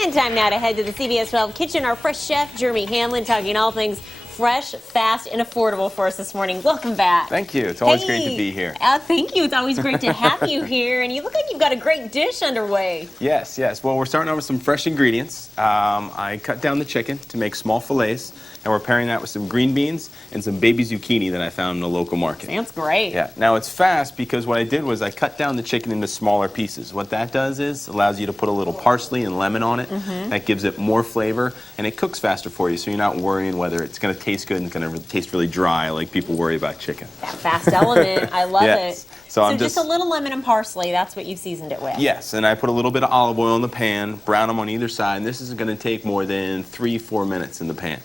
And time now to head to the CBS 12 kitchen. Our fresh chef, Jeremy Hanlon, talking all things fresh, fast, and affordable for us this morning. Welcome back. Thank you. It's always great to be here. Thank you. It's always great to have you here. And you look like you've got a great dish underway. Yes, yes. Well, we're starting out with some fresh ingredients. I cut down the chicken to make small fillets, and we're pairing that with some green beans and some baby zucchini that I found in the local market. Sounds great. Yeah. Now, it's fast because what I did was I cut down the chicken into smaller pieces. What that does is allows you to put a little parsley and lemon on it. That gives it more flavor, and it cooks faster for you, so you're not worrying whether it's going to taste good and it's going to taste really dry like people worry about chicken. That fast element. I love Yes. it. So just a little lemon and parsley. That's what you've seasoned it with. Yes, and I put a little bit of olive oil in the pan, brown them on either side, and this is going to take more than 3-4 minutes in the pan,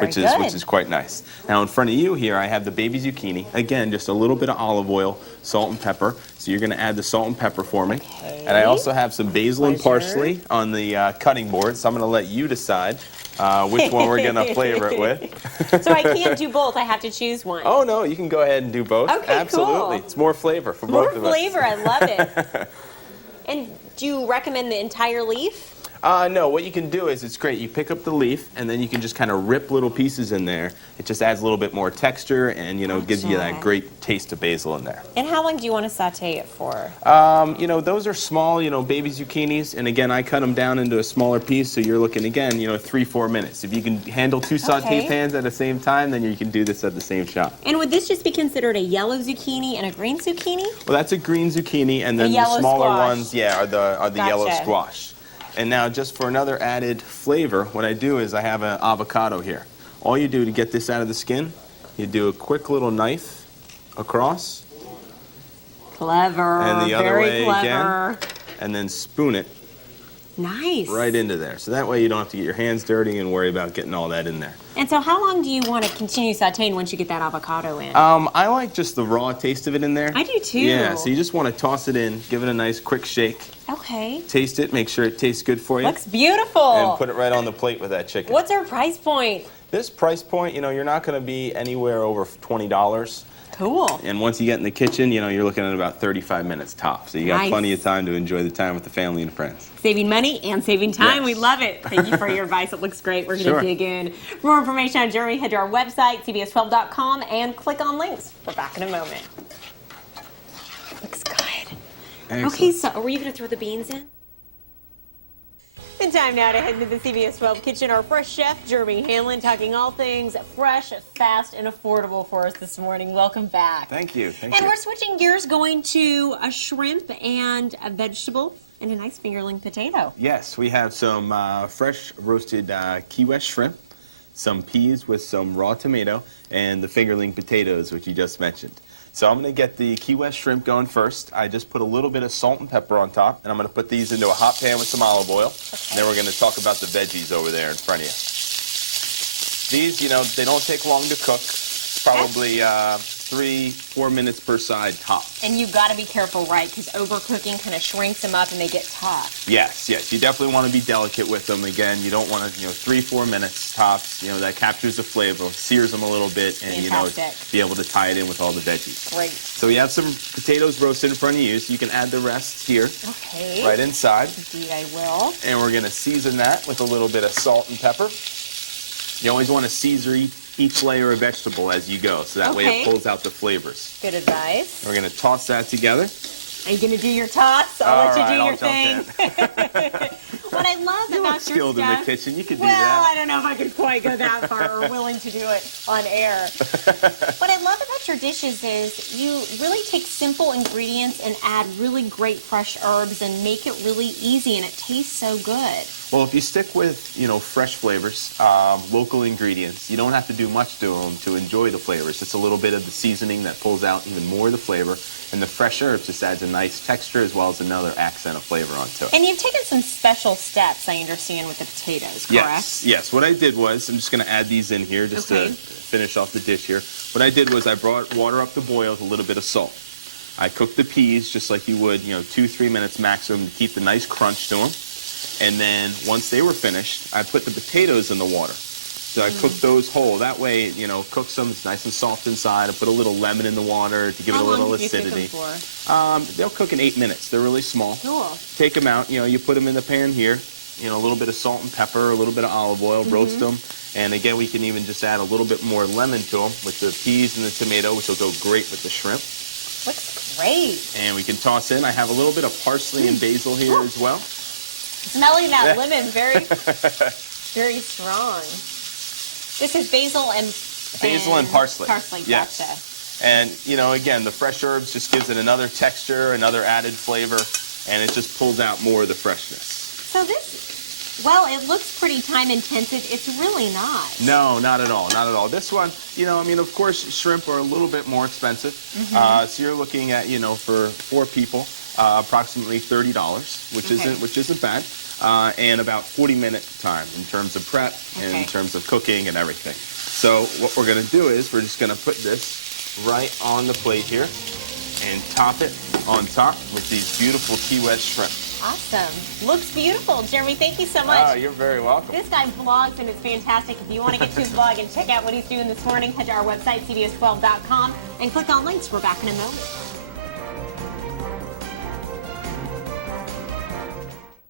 which is quite nice. Now in front of you here, I have the baby zucchini. Again, just a little bit of olive oil, salt and pepper. So you're going to add the salt and pepper for me. Okay. And I also have some basil and parsley on the cutting board, so I'm going to let you decide which one we're going to flavor it with. So I can't do both. I have to choose one. Oh no, you can go ahead and do both. Okay, absolutely. cool. It's more flavor for both of us. More flavor. I love it. And do you recommend the entire leaf? No, what you can do is, it's great. You pick up the leaf, and then you can just kind of rip little pieces in there. It just adds a little bit more texture, and, gives you that great taste of basil in there. And how long do you want to saute it for? Those are small, baby zucchinis, and again, I cut them down into a smaller piece, so you're looking, again, 3-4 minutes. If you can handle 2 saute pans at the same time, then you can do this at the same shop. And would this just be considered a yellow zucchini and a green zucchini? Well, that's a green zucchini, and then the smaller ones, are the yellow squash. And now, just for another added flavor, what I do is I have an avocado here. All you do to get this out of the skin, you do a quick little knife across. Clever. And the other way clever. again. And then spoon it. Nice. Right into there. So that way you don't have to get your hands dirty and worry about getting all that in there. And so how long do you want to continue sauteing once you get that avocado in? I like just the raw taste of it in there. I do too. Yeah, so you just want to toss it in, give it a nice quick shake. Okay. Taste it, make sure it tastes good for you. Looks beautiful. And put it right on the plate with that chicken. What's our price point? This price point, you're not going to be anywhere over $20. Cool. And once you get in the kitchen, you're looking at about 35 minutes top. So you got plenty of time to enjoy the time with the family and friends. Saving money and saving time. Yes. We love it. Thank you for your advice. It looks great. We're going to dig in. For more information on Jeremy, head to our website, cbs12.com, and click on links. We're back in a moment. Looks good. Excellent. Okay, so were you going to throw the beans in? And time now to head into the CBS 12 kitchen. Our fresh chef, Jeremy Hanlon, talking all things fresh, fast, and affordable for us this morning. Welcome back. Thank you. Thank you. you. We're switching gears, going to a shrimp and a vegetable and a nice fingerling potato. Yes, we have some fresh roasted Key West shrimp, some peas with some raw tomato, and the fingerling potatoes, which you just mentioned. So I'm going to get the Key West shrimp going first. I just put a little bit of salt and pepper on top, and I'm going to put these into a hot pan with some olive oil. Okay. And then we're going to talk about the veggies over there in front of you. These, they don't take long to cook. Probably 3-4 minutes per side tops. And you've got to be careful, right? Because overcooking kind of shrinks them up and they get tough. Yes, yes. You definitely want to be delicate with them. Again, you don't want to, 3-4 minutes tops. That captures the flavor, sears them a little bit, and be able to tie it in with all the veggies. Great. So we have some potatoes roasted in front of you, so you can add the rest here. Okay. Right inside. Indeed, I will. And we're going to season that with a little bit of salt and pepper. You always want to season each layer of vegetable as you go, so that way it pulls out the flavors. Good advice. And we're going to toss that together. Are you going to do your toss? I'll let you do your thing. What I love about your skilled in the kitchen. You could do that. that. Well, I don't know if I could quite go that far or willing to do it on air. What I love about your dishes is you really take simple ingredients and add really great fresh herbs and make it really easy, and it tastes so good. Well, if you stick with, fresh flavors, local ingredients, you don't have to do much to them to enjoy the flavors. Just a little bit of the seasoning that pulls out even more of the flavor, and the fresh herbs just adds a nice texture as well as another accent of flavor onto it. And you've taken some special steps, I understand, with the potatoes, correct? Yes, yes. What I did was, I'm just going to add these in here just to finish off the dish here. What I did was I brought water up to boil with a little bit of salt. I cooked the peas just like you would, 2-3 minutes maximum to keep the nice crunch to them. And then once they were finished, I put the potatoes in the water. So I cooked those whole. That way, cooks them. It's nice and soft inside. I put a little lemon in the water to give it a little acidity. How long did you cook them for? They'll cook in 8 minutes. They're really small. Cool. Take them out. You put them in the pan here. a little bit of salt and pepper, a little bit of olive oil, roast them. And again, we can even just add a little bit more lemon to them with the peas and the tomato, which will go great with the shrimp. Looks great. And we can toss in, I have a little bit of parsley and basil here as well. Smelling that lemon, very, very strong. This is basil and parsley. Parsley, yes. gotcha. And, again, the fresh herbs just gives it another texture, another added flavor, and it just pulls out more of the freshness. So this, well, it looks pretty time intensive. It's really not. No, not at all, not at all. This one, of course, shrimp are a little bit more expensive. So you're looking at, for 4 people, approximately $30, which isn't bad, and about 40-minute time in terms of prep, and in terms of cooking and everything. So what we're going to do is we're just going to put this right on the plate here and top it on top with these beautiful Key West shrimp. Awesome. Looks beautiful. Jeremy, thank you so much. Oh, you're very welcome. This guy vlogs and it's fantastic. If you want to get to his vlog and check out what he's doing this morning, head to our website, cbs12.com, and click on links. We're back in a moment.